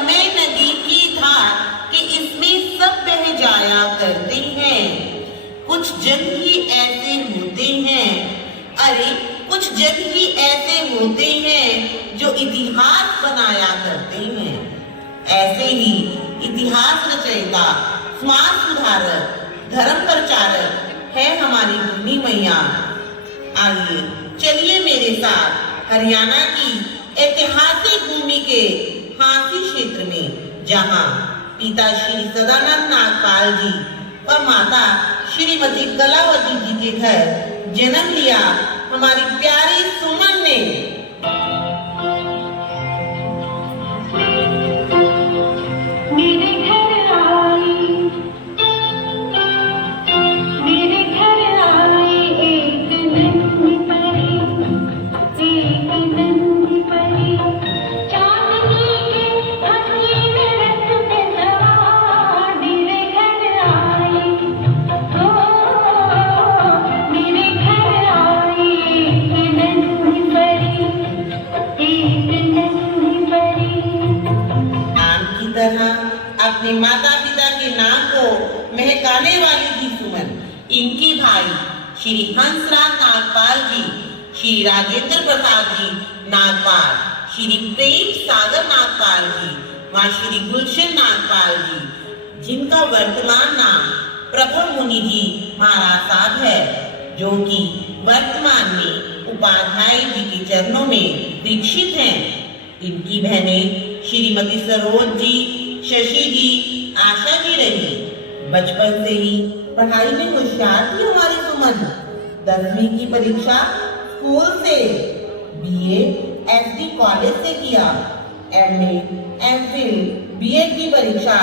समय नदी की धार कि इसमें सब बह जाया करते हैं। कुछ जग ही ऐसे होते हैं, अरे कुछ जग ही ऐसे होते हैं जो इतिहास बनाया करते हैं। ऐसे ही इतिहास रचयिता, समाज सुधारक, धर्म प्रचारक है हमारी भूमि मैया। आइए चलिए मेरे साथ हरियाणा की ऐतिहासिक भूमि के हांसी क्षेत्र में, जहां पिता श्री सदानंद नागपाल जी और माता श्रीमती कलावती जी के घर जन्म लिया हमारी प्यारी सुमन ने। अपने माता पिता के नाम को महकाने वाली थी सुमन। इनकी भाई श्री हंसराज नागपाल जी, श्री राजेंद्र प्रसाद जी नागपाल, श्री प्रेम सागर नागपाल जी व श्री गुलशन नागपाल जी, जिनका वर्तमान नाम प्रभु मुनि जी महाराज साहब है, जो कि वर्तमान में उपाध्याय जी के चरणों में दीक्षित हैं। इनकी बहनें श्रीमती सरोज जी, शशि जी, आशा जी रही। बचपन से ही पढ़ाई में होशियार थी हमारी सुमन। 10वीं की परीक्षा स्कूल से, बीए एसडी कॉलेज से किया, एमए, एमफिल, बीएड की परीक्षा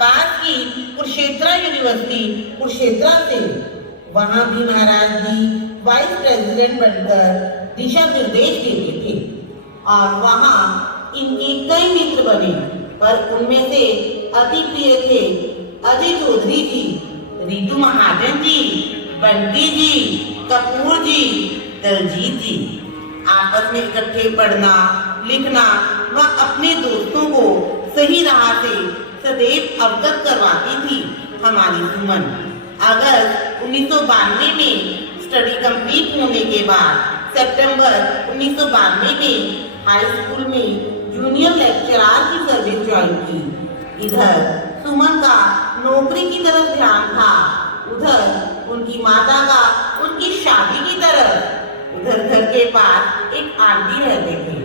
पास की कुरुक्षेत्र यूनिवर्सिटी कुरुक्षेत्र से। वहां भी महाराज जी वाइस प्रेसिडेंट बनकर दिशा निर्देश देते थे और वहां इनके कई मित्र बने, पर उनमें से अति प्रिय थे अजय चौधरी जी, रितु महाजन जी, बंटी जी, कपूर जी, दलजीत जी। आपस में इकट्ठे पढ़ना लिखना व अपने दोस्तों को सही राह से सदैव अवगत करवाती थी हमारी सुमन। अगस्त 1992 में स्टडी कंप्लीट होने के बाद सितंबर 1992 में हाई स्कूल में जूनियर लेक्चरर की सर्विस ज्वाइन की। इधर सुमन का नौकरी की तरफ ध्यान था, उधर उनकी माता का उनकी शादी की तरफ। उधर घर के पास एक आंटी रहते थे।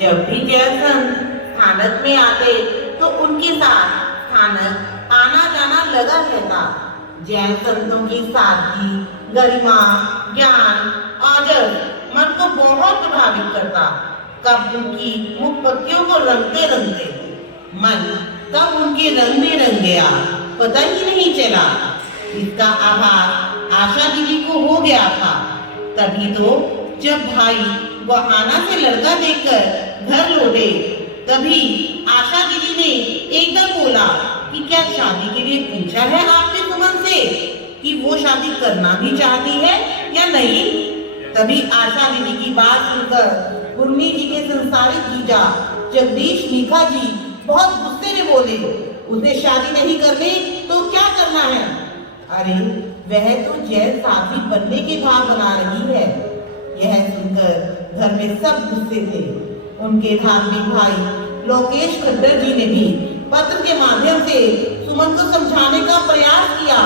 जब भी जयसंत स्थानक में आते तो उनके साथ स्थानक आना जाना लगा रहता। जैन संतों की सादगी, गरिमा, ज्ञान, आदर मन को बहुत प्रभावित करता। कब उनकी मुख पत्तियों को रंगते रंगते मन कब उनके रंग में रंग गया पता ही नहीं चला। इसका आभार आशा दीदी को हो गया था। तभी तो जब भाई बहाना से लड़का देखकर घर लौटे, तभी आशा दीदी ने एकदम बोला कि क्या शादी के लिए पूछा है आपने सुमन से कि वो शादी करना भी चाहती है या नहीं। तभी आशा दीदी की बात सुनकर गुरमीत जी के संसारिक जीजा जगदीश मीठा जी बहुत गुस्से में बोले, उसे शादी नहीं करनी तो क्या करना है। अरे वह तो जैन साथी बनने के भाव बना रही है। यह सुनकर घर में सब गुस्से थे। उनके धार्मिक भाई लोकेश खट्टर जी ने भी पत्र के माध्यम से सुमन को समझाने का प्रयास किया,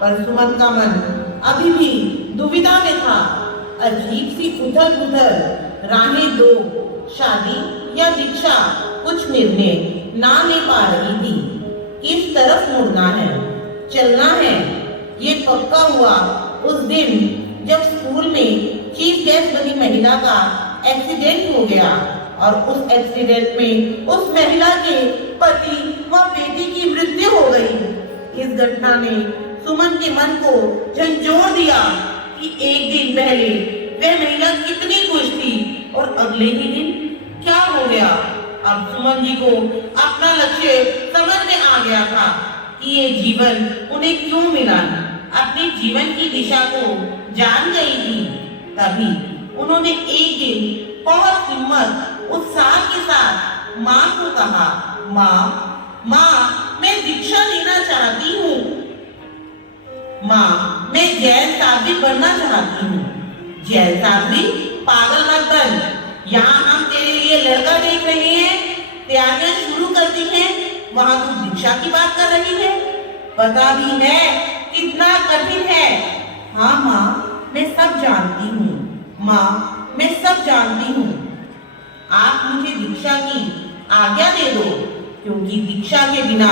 पर सुमन का मन अभी भी दुविधा में था। अजीब सी उथल पुथल राहें, दो शादी या दीक्षा, कुछ निर्णय ना ले पा रही थी। किस तरफ मुड़ना है, चलना है, ये पक्का हुआ उस दिन जब स्कूल में चीफ गेस्ट बनी महिला का एक्सीडेंट हो गया और उस एक्सीडेंट में उस महिला के पति व बेटी की मृत्यु हो गई। इस घटना ने सुमन के मन को झंझोर दिया कि एक दिन पहले वह महिला कितनी खुश थी और अगले ही दिन क्या हो गया। अब सुमन जी को अपना लक्ष्य समझ में आ गया था कि ये जीवन उन्हें क्यों मिला। अपने जीवन की दिशा को जान गई थी। तभी उन्होंने एक दिन बहुत हिम्मत उत्साह के साथ माँ को कहा माँ मैं दीक्षा लेना चाहती हूँ। माँ मैं जैन साध्वी बनना चाहती हूँ। जैन साध्वी पागल मत बन, यहाँ हम तेरे लिए लड़का देख रहे हैं, तैयारियां शुरू कर दी हैं, वहाँ तू दीक्षा की बात कर रही है। पता भी है कितना कठिन है। हाँ माँ मैं सब जानती हूँ, माँ मैं सब जानती हूँ। आप मुझे दीक्षा की आज्ञा दे दो, क्योंकि दीक्षा के बिना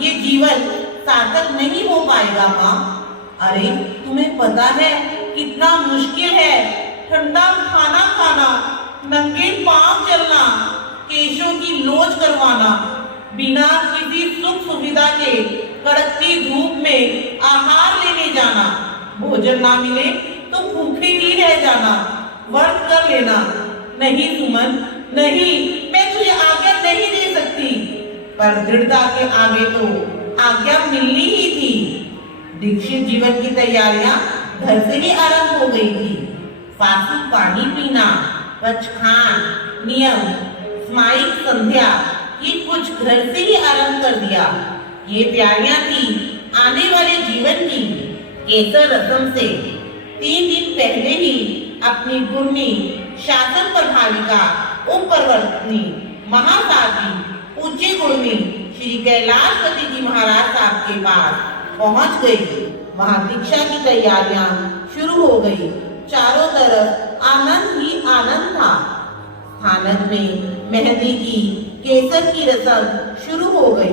ये जीवन सार्थक नहीं हो पाएगा माँ। अरे तुम्हें पता है कितना मुश्किल है ठंडा खाना खाना, नंगे पांव चलना, केशों की लोच करवाना, बिना किसी सुख सुविधा के कड़कती धूप में आहार लेने जाना, भोजन ना मिले तो भूखे ही रह जाना, व्रत कर लेना। नहीं सुमन नहीं, मैं तुझे आज्ञा नहीं दे सकती, पर दृढ़ता के आगे तो आज्ञा मिलनी ही थी। दीक्षित जीवन की तैयारियां घर से ही आरंभ हो गई थी। फासू पानी पीना, पचखान, नियम, स्मायिक संध्या, ये कुछ घर से ही आरंभ कर दिया। ये तैयारियां थी आने वाले जीवन की। केसर रसम से 3 दिन पहले ही अपनी गुरनी शासन प्रभाविका उपप्रवर्तनी महासाध्वी पूज्य गुरनी श्री कैलाशपति जी महाराज साहब के पास पहुंच गई। वहां दीक्षा की तैयारियां शुरू हो गई। चारों तरफ आनंद ही आनंद था। स्थानक में मेहंदी की केसर की रस्म शुरू हो गई।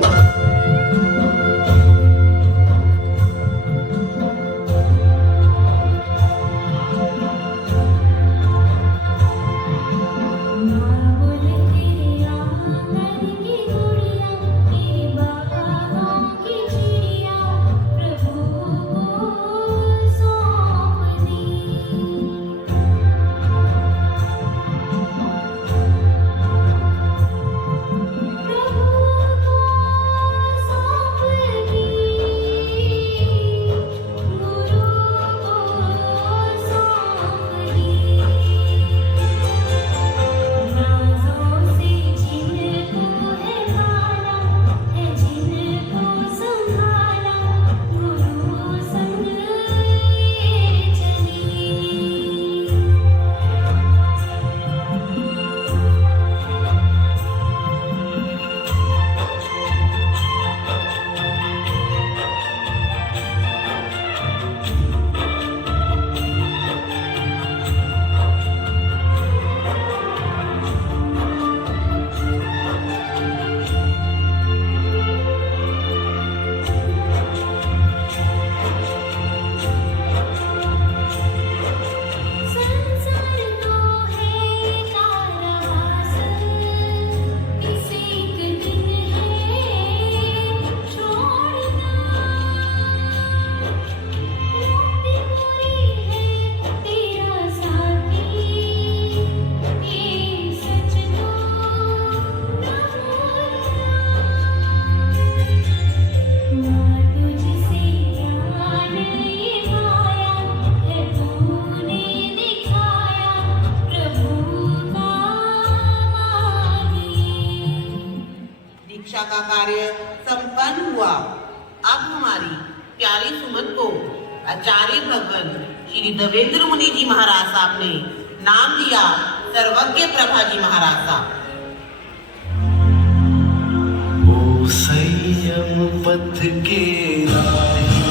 का कार्य संपन्न हुआ। अब हमारी प्यारी सुमन को आचार्य भगवान श्री देवेंद्र मुनि जी महाराज साहब ने नाम दिया सर्वज्ञ प्रभा जी महाराज साहब। ओ संयम पथ के राही,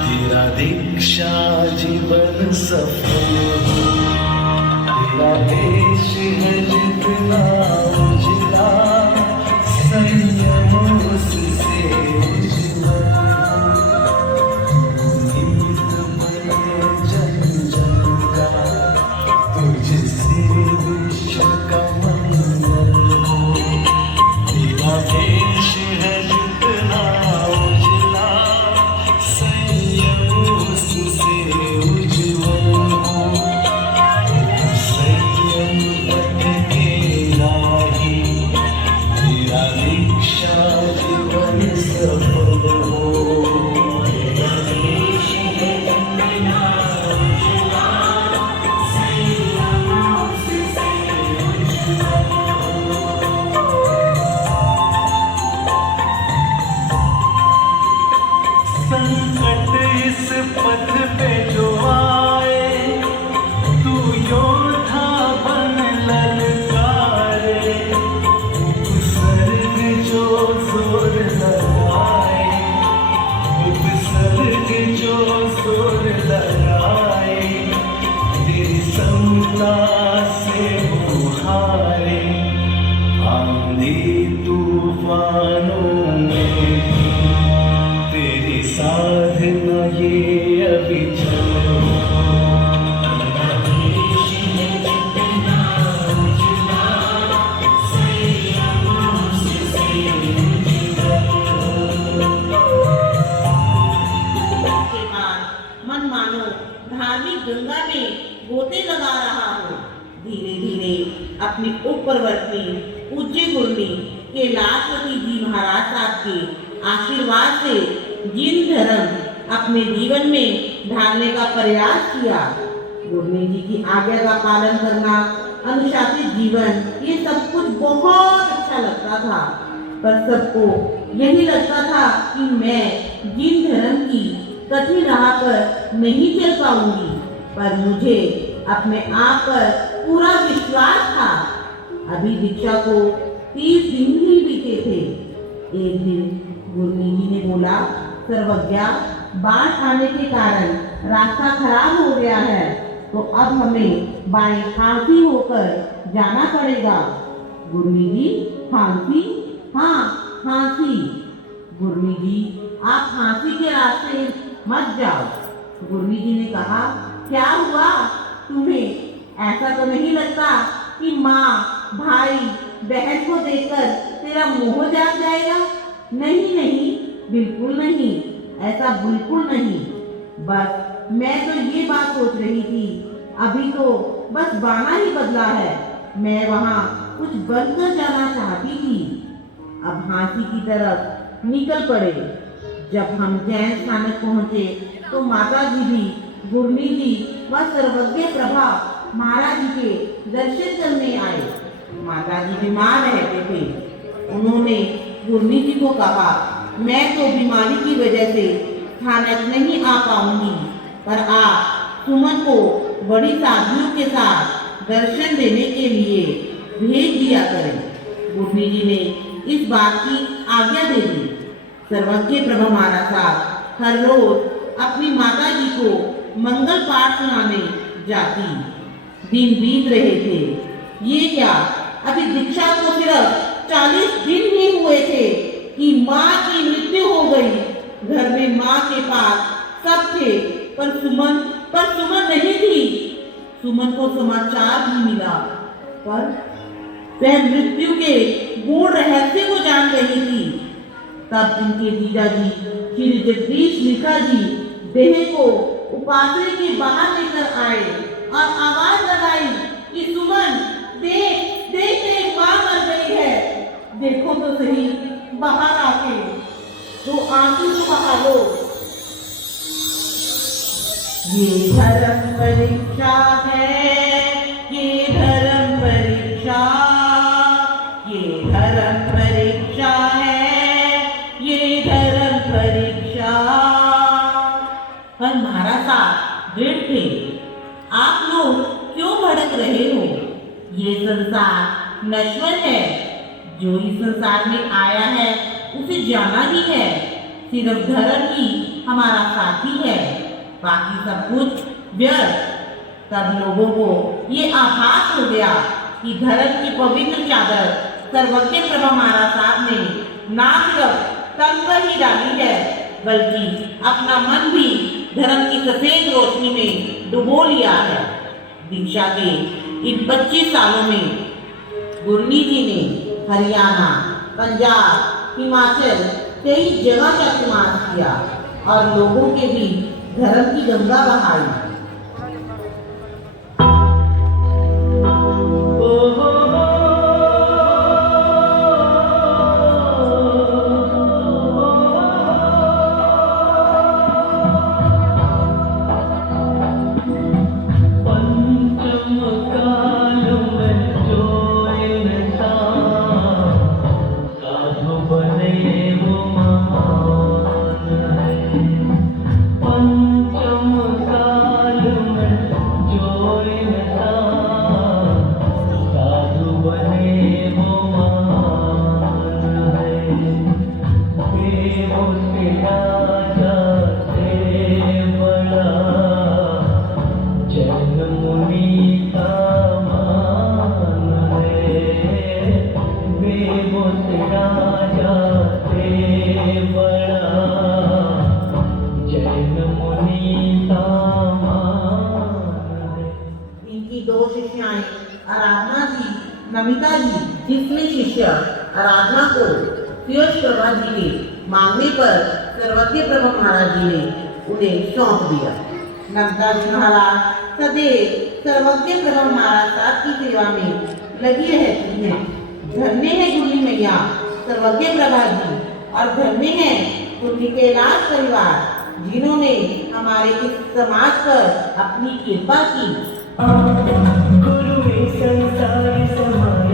तेरा दीक्षा जीवन सफल हो, तेरा देश है जितना उजला, संयम उससे उज्ज्वल हो, नीत बने जन जन का, तुझसे विश्व का मंगल हो, तेरा देश है जितना उजला, संयम उससे उज्ज्वल हो, संयम पथ के राही। सहारे, आंधी तूफानों में भी तेरी साधना ये अविचल। के बाद मन मानो धार्मिक गंगा में गोते लगा रहा हो। धीरे धीरे अपनी उपरवर्ती पूज्य गुरनी कैलाशपति जी महाराज साहब के आशीर्वाद से जिन धर्म अपने जीवन में ढालने का प्रयास किया, गुरनी जी की आज्ञा का पालन करना, अनुशासित जीवन, ये सब कुछ बहुत अच्छा लगता था। पर सबको यही लगता था कि मैं जिन धर्म की कठिन राह पर नहीं चल पाऊंगी, पर मुझे अपने आप पर पूरा विश्वास था। अभी दीक्षा को 30 दिन ही बीते थे। एक दिन गुरनी जी ने बोला, सर्वज्ञा, बाढ़ आने के कारण रास्ता खराब हो गया है, तो अब हमें बाएं हाथी होकर जाना पड़ेगा। गुरनी जी, हाथी? हाँ, हाथी। गुरनी जी, आप हाथी के रास्ते मत जाओ। गुरनी जी ने कहा, क्या हुआ तुम्हें? ऐसा तो नहीं लगता कि माँ, भाई, बहन को देखकर तेरा मोह जाग जाएगा? नहीं नहीं, बिल्कुल नहीं, ऐसा बिल्कुल नहीं। बस मैं तो ये बात सोच रही थी, अभी तो बस बाना ही बदला है, मैं वहाँ कुछ बनकर जाना चाहती थी। अब हाथी की तरफ निकल पड़े। जब हम जैन स्थानक पहुँचे तो माता जी भी, गुरनी जी व सर्वज्ञ प्रभा महाराज जी के दर्शन करने आए। माता जी बीमार रहते थे। उन्होंने गुरनी जी को कहा, मैं तो बीमारी की वजह से स्थानक नहीं आ पाऊंगी, पर आप सुमन को बड़ी साधुओं के साथ दर्शन देने के लिए भेज दिया करें। गुरनी जी ने इस बात की आज्ञा दे दी। सर्वज्ञ प्रभा महाराज साहब हर रोज अपनी माता जी को मंगल पाठ सुनाने जाती। दिन बीत रहे थे। ये क्या, अभी दीक्षा को सिर्फ 40 दिन ही हुए थे कि माँ की मृत्यु हो गई। घर में माँ के पास सब थे, पर सुमन नहीं थी। सुमन को समाचार भी मिला, पर वह मृत्यु के गूढ़ रहस्य को जान रही थी। तब उनके जीजा जी श्री जगदीश मिश्रा जी देह को उपासने के बाहर लेकर आए और आवाज लगाई कि सुमन, देख देख तेरी माँ मर गई है, देखो तो सही बाहर आके, तो आंसू तो बहा लो। ये धर्म परीक्षा है, ये धर्म परीक्षा, ये धर्म परीक्षा है, ये धर्म परीक्षा। पर महाराज साहब दृढ़ थे। आप लोग क्यों भड़क रहे हो? ये संसार नश्वर है। जो इस संसार में आया है उसे जाना ही है। सिर्फ धर्म ही हमारा साथी है, बाकी सब कुछ व्यर्थ। तब लोगों को ये आभास हो गया कि धर्म की पवित्र चादर सर्वज्ञ प्रभा महाराज साहब ने ना सिर्फ तन पर ही डाली है, बल्कि अपना मन भी धर्म की सफेद रोशनी में डुबो लिया है। दीक्षा के इन 25 सालों में गुरनी जी ने हरियाणा, पंजाब, हिमाचल कई जगह का प्रमाण किया और लोगों के बीच धर्म की गंगा बहाई। पंचम नमिता जी जिसमें शिष्य आराधना को पीयूष प्रभा जी के मांगने पर सर्वज्ञ प्रभा महाराज जी ने उन्हें सौंप दिया। नमिता जी महाराज सदैव सर्वज्ञ प्रभा महाराज साहब की सेवा में लगी रहती हैं। धन्य है गुरली मैया सर्वज्ञ प्रभा जी और धन्य है गुरली कैलाश परिवार जिन्होंने हमारे इस समाज पर अपनी कृपा की। गुरु संसार समाज